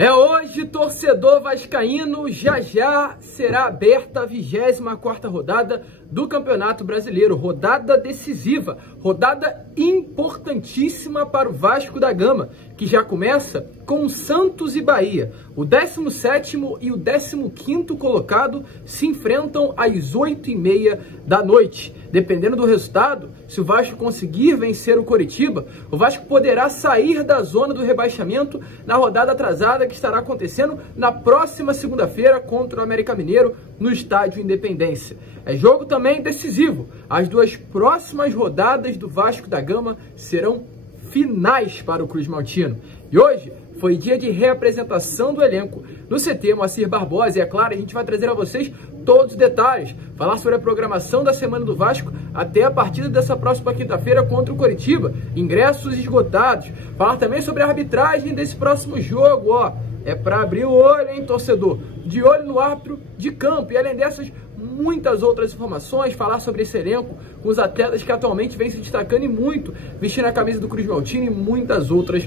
É hoje, torcedor vascaíno, já será aberta a 24ª rodada do Campeonato Brasileiro, rodada decisiva, rodada importantíssima para o Vasco da Gama, que já começa com Santos e Bahia. O 17º e o 15º colocado se enfrentam às 8h30 da noite. Dependendo do resultado, se o Vasco conseguir vencer o Coritiba, o Vasco poderá sair da zona do rebaixamento na rodada atrasada que estará acontecendo na próxima segunda-feira contra o América Mineiro no Estádio Independência. É jogo também decisivo. As duas próximas rodadas do Vasco da Gama serão finais para o Cruz Maltino. E hoje foi dia de reapresentação do elenco no CT Moacir Barbosa. E é claro, a gente vai trazer a vocês todos os detalhes, falar sobre a programação da semana do Vasco até a partida dessa próxima quinta-feira contra o Coritiba, ingressos esgotados, falar também sobre a arbitragem desse próximo jogo, é para abrir o olho, hein, torcedor? De olho no árbitro de campo. E além dessas, muitas outras informações, falar sobre esse elenco, com os atletas que atualmente vêm se destacando e muito, vestindo a camisa do Cruz Maltino e muitas outras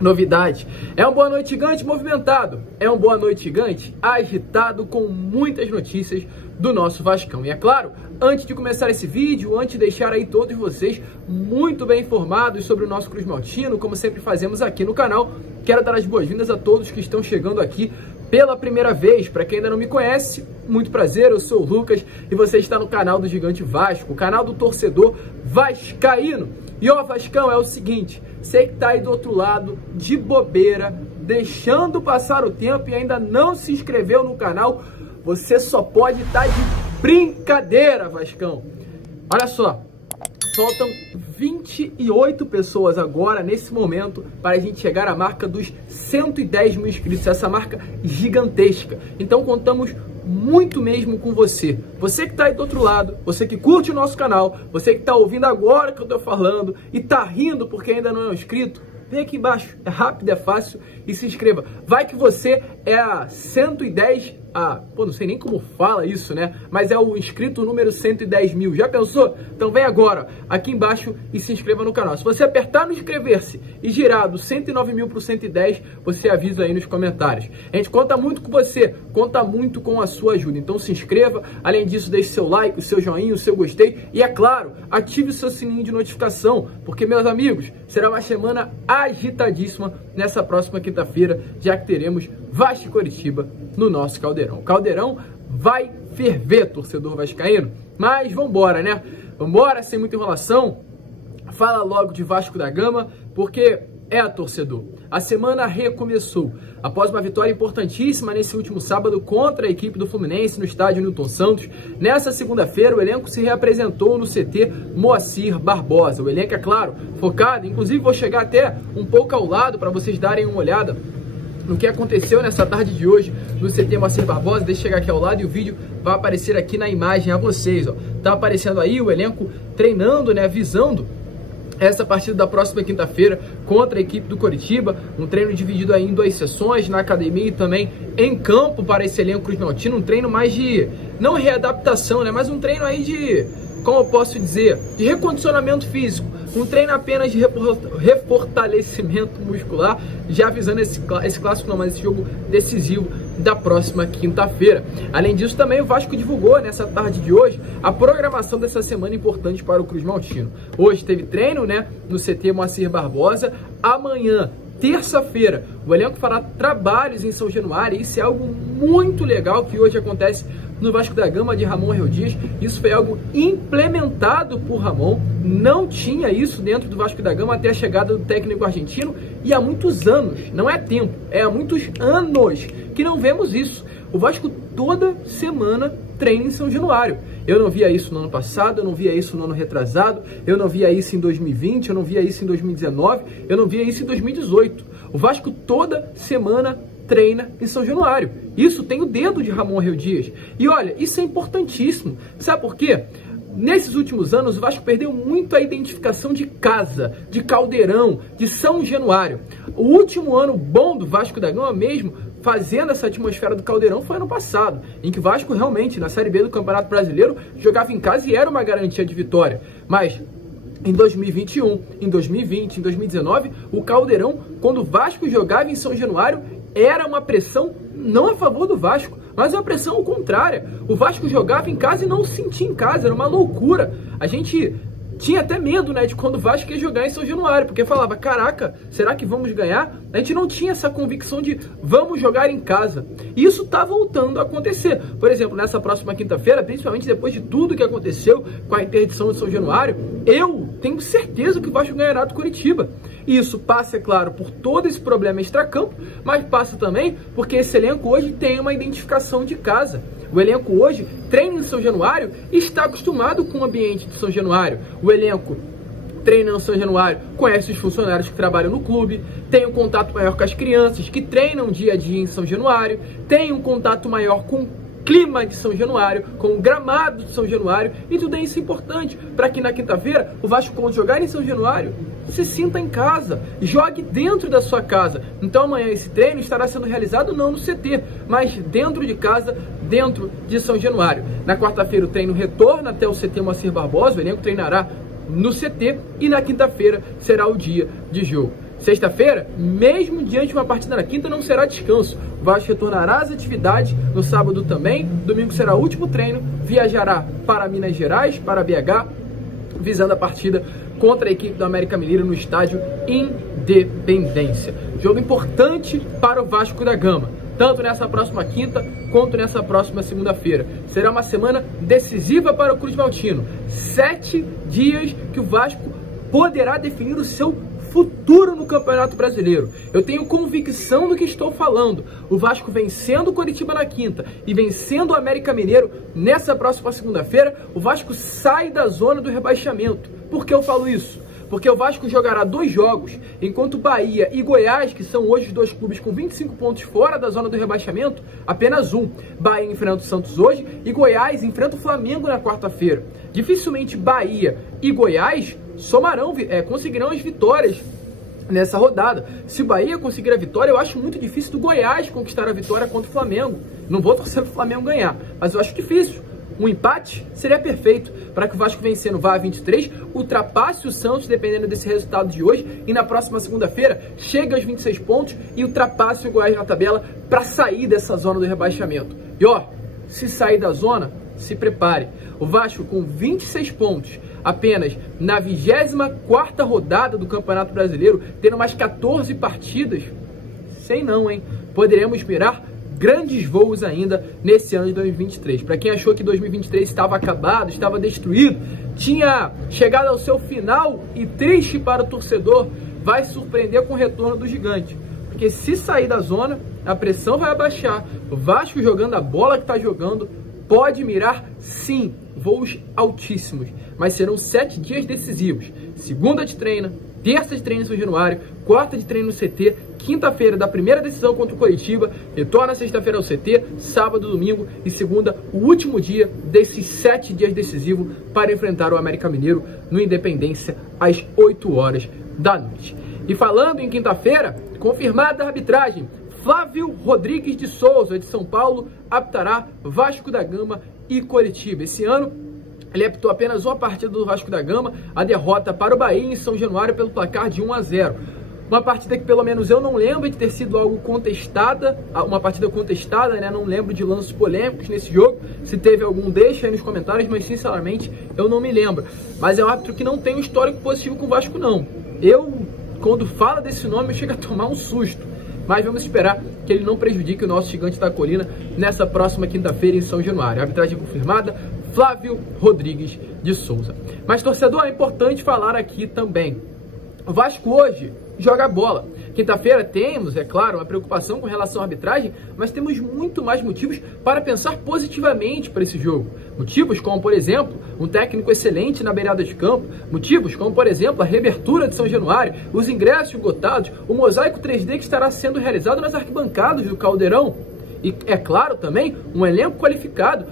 novidades. É um Boa Noite Gigante movimentado, é um Boa Noite Gigante agitado com muitas notícias do nosso Vascão. E é claro, antes de começar esse vídeo, antes de deixar aí todos vocês muito bem informados sobre o nosso Cruz Maltino, como sempre fazemos aqui no canal, quero dar as boas-vindas a todos que estão chegando aqui pela primeira vez. Para quem ainda não me conhece, muito prazer, eu sou o Lucas e você está no canal do Gigante Vasco, o canal do torcedor vascaíno. E Vascão, é o seguinte, você que tá aí do outro lado, de bobeira, deixando passar o tempo e ainda não se inscreveu no canal, você só pode estar de brincadeira, Vascão. Olha só, faltam 28 pessoas agora, nesse momento, para a gente chegar à marca dos 110 mil inscritos, essa marca gigantesca. Então contamos muito mesmo com você. Você que está aí do outro lado, você que curte o nosso canal, você que está ouvindo agora que eu estou falando e está rindo porque ainda não é inscrito, vem aqui embaixo, é rápido, é fácil e se inscreva. Vai que você é a 110, não sei nem como fala isso, né? Mas é o inscrito número 110 mil. Já pensou? Então vem agora, aqui embaixo e se inscreva no canal. Se você apertar no inscrever-se e girar do 109 mil para o 110, você avisa aí nos comentários. A gente conta muito com você, conta muito com a sua ajuda. Então se inscreva, além disso deixe seu like, o seu joinha, o seu gostei e é claro, ative o seu sininho de notificação, porque meus amigos, será uma semana agitadíssima nessa próxima quinta-feira, já que teremos Vasco e Coritiba no nosso Caldeirão. O Caldeirão vai ferver, torcedor vascaíno, mas vambora, né? Vambora, sem muita enrolação, fala logo de Vasco da Gama, porque torcedor. A semana recomeçou. Após uma vitória importantíssima nesse último sábado contra a equipe do Fluminense no estádio Newton Santos, nessa segunda-feira o elenco se reapresentou no CT Moacir Barbosa. O elenco, é claro, focado, inclusive vou chegar até um pouco ao lado para vocês darem uma olhada no que aconteceu nessa tarde de hoje no CT Moacir Barbosa. Deixa eu chegar aqui ao lado e o vídeo vai aparecer aqui na imagem a vocês. Tá aparecendo aí o elenco treinando, né, visando essa partida da próxima quinta-feira contra a equipe do Coritiba, um treino dividido aí em 2 sessões, na academia e também em campo para esse elenco Cruz Maltino, um treino mais de, não readaptação, né, mas um treino aí de, como eu posso dizer, de recondicionamento físico, um treino apenas de refortalecimento muscular, já avisando esse clássico, não, mas esse jogo decisivo da próxima quinta-feira. Além disso, também o Vasco divulgou nessa tarde de hoje a programação dessa semana importante para o Cruz Maltino. Hoje teve treino, né, no CT Moacir Barbosa. Amanhã, terça-feira, o elenco fará trabalhos em São Januário. Isso é algo muito legal que hoje acontece no Vasco da Gama de Ramon Herodias. Isso foi algo implementado por Ramon, não tinha isso dentro do Vasco da Gama até a chegada do técnico argentino e há muitos anos, não é tempo, é há muitos anos que não vemos isso. O Vasco toda semana treina em São Januário. Eu não via isso no ano passado, eu não via isso no ano retrasado, eu não via isso em 2020, eu não via isso em 2019, eu não via isso em 2018. O Vasco toda semana treina em São Januário. Isso tem o dedo de Ramon Herodias. E olha, isso é importantíssimo. Sabe por quê? Nesses últimos anos, o Vasco perdeu muito a identificação de casa, de Caldeirão, de São Januário. O último ano bom do Vasco da Gama mesmo, fazendo essa atmosfera do Caldeirão, foi ano passado, em que o Vasco realmente, na Série B do Campeonato Brasileiro, jogava em casa e era uma garantia de vitória. Mas em 2021, em 2020, em 2019, o Caldeirão, quando o Vasco jogava em São Januário, era uma pressão não a favor do Vasco, mas uma pressão ao contrário. O Vasco jogava em casa e não se sentia em casa, era uma loucura. A gente tinha até medo, né, de quando o Vasco ia jogar em São Januário, porque falava, caraca, será que vamos ganhar? A gente não tinha essa convicção de vamos jogar em casa. E isso tá voltando a acontecer. Por exemplo, nessa próxima quinta-feira, principalmente depois de tudo que aconteceu com a interdição de São Januário, eu tenho certeza que o Vasco ganhará do Coritiba. E isso passa, é claro, por todo esse problema extracampo, mas passa também porque esse elenco hoje tem uma identificação de casa. O elenco hoje treina em São Januário e está acostumado com o ambiente de São Januário. O elenco treina em São Januário, conhece os funcionários que trabalham no clube, tem um contato maior com as crianças que treinam dia a dia em São Januário, tem um contato maior com o clima de São Januário, com o gramado de São Januário, e tudo isso é importante para que na quinta-feira o Vasco, quando jogar em São Januário, se sinta em casa, jogue dentro da sua casa. Então amanhã esse treino estará sendo realizado não no CT, mas dentro de casa, dentro de São Januário. Na quarta-feira o treino retorna até o CT Moacir Barbosa, o elenco treinará no CT, e na quinta-feira será o dia de jogo. Sexta-feira, mesmo diante de uma partida na quinta, não será descanso. O Vasco retornará às atividades no sábado também. Domingo será o último treino. Viajará para Minas Gerais, para BH, visando a partida contra a equipe do América Mineiro no estádio Independência. Jogo importante para o Vasco da Gama, tanto nessa próxima quinta quanto nessa próxima segunda-feira. Será uma semana decisiva para o Cruzmaltino. 7 dias que o Vasco poderá definir o seu futuro no Campeonato Brasileiro. Eu tenho convicção do que estou falando. O Vasco vencendo o Coritiba na quinta e vencendo o América Mineiro nessa próxima segunda-feira, o Vasco sai da zona do rebaixamento. Por que eu falo isso? Porque o Vasco jogará 2 jogos, enquanto Bahia e Goiás, que são hoje os 2 clubes com 25 pontos fora da zona do rebaixamento, apenas um. Bahia enfrenta o Santos hoje e Goiás enfrenta o Flamengo na quarta-feira. Dificilmente Bahia e Goiás conseguirão as vitórias nessa rodada. Se o Bahia conseguir a vitória, eu acho muito difícil do Goiás conquistar a vitória contra o Flamengo. Não vou torcer para o Flamengo ganhar, mas eu acho difícil. Um empate seria perfeito para que o Vasco vencendo vá a 23, ultrapasse o Santos, dependendo desse resultado de hoje, e na próxima segunda-feira chegue aos 26 pontos e ultrapasse o Goiás na tabela para sair dessa zona do rebaixamento. E ó, se sair da zona, se prepare. O Vasco com 26 pontos, apenas na 24ª rodada do Campeonato Brasileiro, tendo mais 14 partidas, sei não, hein? Poderemos mirar grandes voos ainda nesse ano de 2023. Para quem achou que 2023 estava acabado, estava destruído, tinha chegado ao seu final e triste para o torcedor, vai surpreender com o retorno do gigante. Porque se sair da zona, a pressão vai abaixar. O Vasco jogando a bola que está jogando, pode mirar sim voos altíssimos, mas serão 7 dias decisivos. Segunda de treino, terça de treino em São Januário, quarta de treino no CT, quinta-feira da primeira decisão contra o Coritiba, retorna sexta-feira ao CT, sábado, domingo e segunda, o último dia desses 7 dias decisivos para enfrentar o América Mineiro no Independência às 8 horas da noite. E falando em quinta-feira, confirmada a arbitragem, Flávio Rodrigues de Souza, de São Paulo, aptará Vasco da Gama e Coritiba. Esse ano, ele apitou apenas uma partida do Vasco da Gama, a derrota para o Bahia em São Januário pelo placar de 1-0. Uma partida que pelo menos eu não lembro de ter sido algo contestada, uma partida contestada, né? Não lembro de lances polêmicos nesse jogo. Se teve algum, deixa aí nos comentários, mas sinceramente eu não me lembro. Mas é um árbitro que não tem um histórico positivo com o Vasco, não. Eu, quando fala desse nome, eu chego a tomar um susto. Mas vamos esperar que ele não prejudique o nosso gigante da colina nessa próxima quinta-feira em São Januário. A arbitragem confirmada, Flávio Rodrigues de Souza. Mas, torcedor, é importante falar aqui também. O Vasco hoje joga bola. Quinta-feira temos, é claro, uma preocupação com relação à arbitragem, mas temos muito mais motivos para pensar positivamente para esse jogo. Motivos como, por exemplo, um técnico excelente na beirada de campo. Motivos como, por exemplo, a reabertura de São Januário, os ingressos esgotados, o mosaico 3D que estará sendo realizado nas arquibancadas do Caldeirão. E, é claro, também um elenco qualificado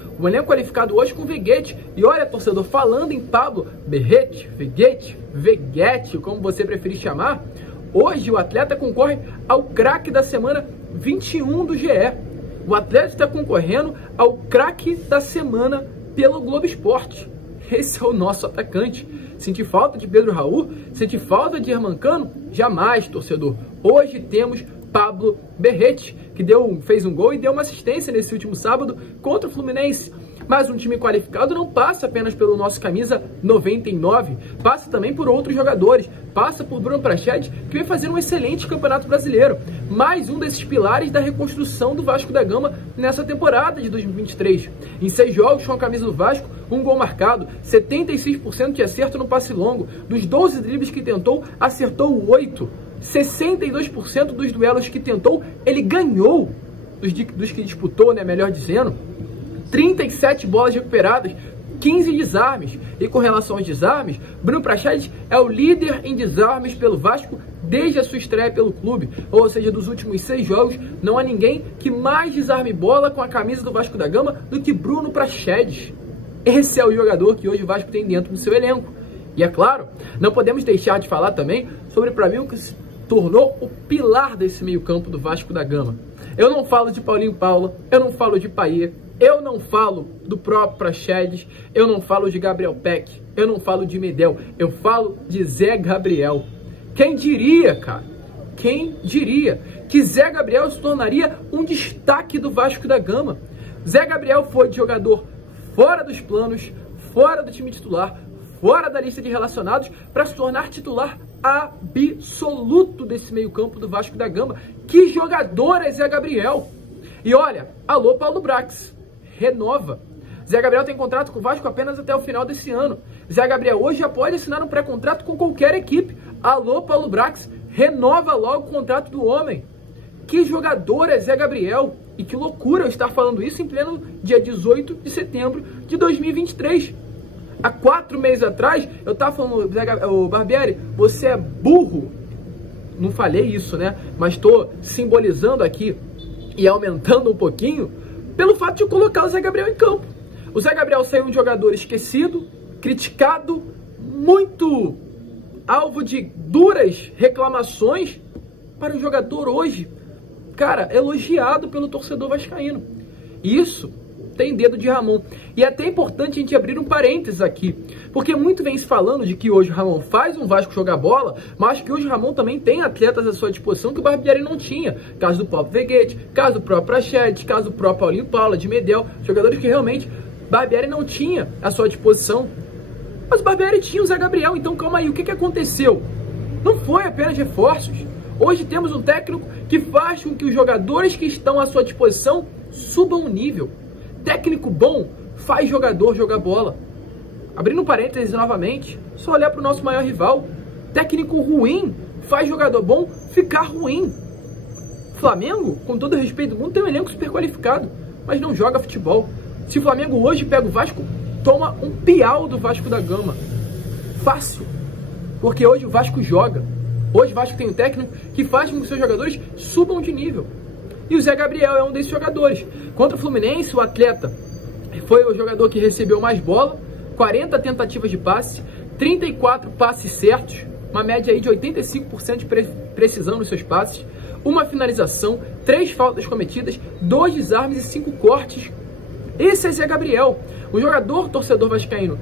hoje com Veguete. E olha, torcedor, falando em Pablo Berrete, Veguete, como você preferir chamar, hoje o atleta concorre ao craque da semana 21 do GE. O atleta está concorrendo ao craque da semana pelo Globo Esporte. Esse é o nosso atacante. Senti falta de Pedro Raul? Senti falta de Hermancano? Jamais, torcedor. Hoje temos Pablo Berrete, que fez um gol e deu uma assistência nesse último sábado contra o Fluminense. Mas um time qualificado não passa apenas pelo nosso camisa 99, passa também por outros jogadores, passa por Bruno Prachedes, que vem fazendo um excelente campeonato brasileiro. Mais um desses pilares da reconstrução do Vasco da Gama nessa temporada de 2023. Em 6 jogos com a camisa do Vasco, um gol marcado, 76% de acerto no passe longo, dos 12 dribles que tentou, acertou 8. 62% dos duelos que tentou, ele ganhou, dos que disputou, né, melhor dizendo. 37 bolas recuperadas, 15 desarmes. E com relação aos desarmes, Bruno Prachedes é o líder em desarmes pelo Vasco desde a sua estreia pelo clube. Ou seja, dos últimos 6 jogos, não há ninguém que mais desarme bola com a camisa do Vasco da Gama do que Bruno Prachedes. Esse é o jogador que hoje o Vasco tem dentro do seu elenco. E é claro, não podemos deixar de falar também sobre, para mim, o que se tornou o pilar desse meio-campo do Vasco da Gama. Eu não falo de Paulinho Paula, eu não falo de Payet, eu não falo do próprio Prachedes, eu não falo de Gabriel Peck, eu não falo de Medel, eu falo de Zé Gabriel. Quem diria, cara? Quem diria que Zé Gabriel se tornaria um destaque do Vasco da Gama? Zé Gabriel foi de jogador fora dos planos, fora do time titular, fora da lista de relacionados, para se tornar titular absoluto desse meio-campo do Vasco da Gama. Que jogador é Zé Gabriel? E olha, alô Paulo Brax, renova. Zé Gabriel tem contrato com o Vasco apenas até o final desse ano. Zé Gabriel hoje já pode assinar um pré-contrato com qualquer equipe. Alô Paulo Brax, renova logo o contrato do homem. Que jogador é Zé Gabriel? E que loucura eu estar falando isso em pleno dia 18 de setembro de 2023. Há 4 meses atrás, eu estava falando, o Barbieri, você é burro. Não falei isso, né? Mas estou simbolizando aqui e aumentando um pouquinho pelo fato de eu colocar o Zé Gabriel em campo. O Zé Gabriel saiu um jogador esquecido, criticado, muito alvo de duras reclamações, para um jogador hoje, cara, elogiado pelo torcedor vascaíno. Isso tem dedo de Ramon. E é até importante a gente abrir um parênteses aqui, porque muito vem se falando de que hoje o Ramon faz um Vasco jogar bola, mas que hoje o Ramon também tem atletas à sua disposição que o Barbieri não tinha. Caso do próprio Veguete, caso do próprio Prachedes, caso do próprio Paulinho Paula, de Medel, jogadores que realmente Barbieri não tinha à sua disposição. Mas o Barbieri tinha o Zé Gabriel, então calma aí, o que aconteceu? Não foi apenas reforços. Hoje temos um técnico que faz com que os jogadores que estão à sua disposição subam o nível. Técnico bom faz jogador jogar bola. Abrindo parênteses novamente, só olhar para o nosso maior rival. Técnico ruim faz jogador bom ficar ruim. Flamengo, com todo o respeito do mundo, tem um elenco super qualificado, mas não joga futebol. Se o Flamengo hoje pega o Vasco, toma um piau do Vasco da Gama. Fácil. Porque hoje o Vasco joga. Hoje o Vasco tem um técnico que faz com que seus jogadores subam de nível. E o Zé Gabriel é um desses jogadores. Contra o Fluminense, o atleta foi o jogador que recebeu mais bola, 40 tentativas de passe, 34 passes certos, uma média aí de 85% de precisão nos seus passes, uma finalização, 3 faltas cometidas, 2 desarmes e 5 cortes. Esse é Zé Gabriel, um jogador torcedor vascaíno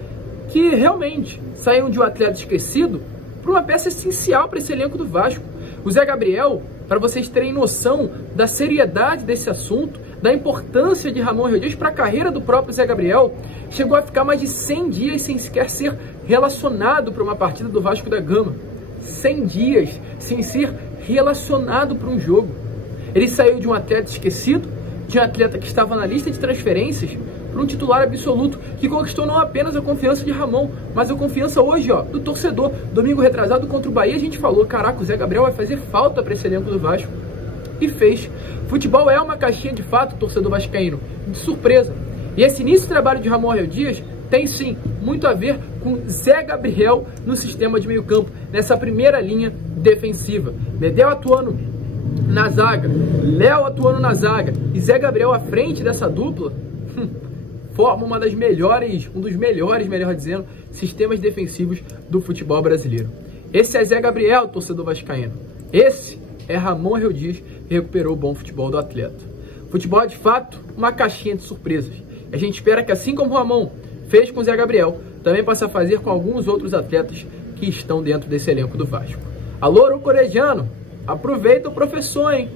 que realmente saiu de um atleta esquecido para uma peça essencial para esse elenco do Vasco. O Zé Gabriel, para vocês terem noção da seriedade desse assunto, da importância de Ramon Rodias para a carreira do próprio Zé Gabriel, chegou a ficar mais de 100 dias sem sequer ser relacionado para uma partida do Vasco da Gama. 100 dias sem ser relacionado para um jogo. Ele saiu de um atleta esquecido, de um atleta que estava na lista de transferências, para um titular absoluto, que conquistou não apenas a confiança de Ramon, mas a confiança hoje, ó, do torcedor. Domingo retrasado contra o Bahia, a gente falou, caraca, o Zé Gabriel vai fazer falta para esse elenco do Vasco. E fez. Futebol é uma caixinha de fato, torcedor vascaíno, de surpresa. E esse início de trabalho de Ramon Rodias tem sim muito a ver com Zé Gabriel no sistema de meio campo, nessa primeira linha defensiva. Medel atuando na zaga, Léo atuando na zaga e Zé Gabriel à frente dessa dupla, forma um dos melhores, melhor dizendo, sistemas defensivos do futebol brasileiro. Esse é Zé Gabriel, torcedor vascaíno. Esse é Ramon Rodias, que recuperou o bom futebol do atleta. Futebol é, de fato, uma caixinha de surpresas. A gente espera que, assim como o Ramon fez com o Zé Gabriel, também possa fazer com alguns outros atletas que estão dentro desse elenco do Vasco. Alô, Corejano, aproveita o professor, hein?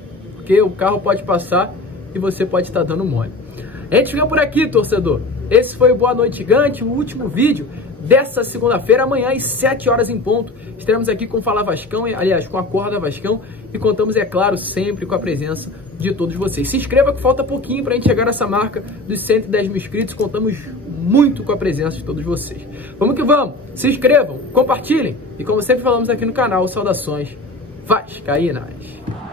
porque o carro pode passar e você pode estar dando mole. A gente fica por aqui, torcedor. Esse foi o Boa Noite Gigante, o último vídeo dessa segunda-feira. Amanhã às 7 horas em ponto estaremos aqui com o Fala Vascão, aliás, com a Acorda Vascão, e contamos, é claro, sempre com a presença de todos vocês. Se inscreva que falta pouquinho para a gente chegar nessa marca dos 110 mil inscritos. Contamos muito com a presença de todos vocês. Vamos que vamos! Se inscrevam, compartilhem e, como sempre falamos aqui no canal, saudações vascaínas!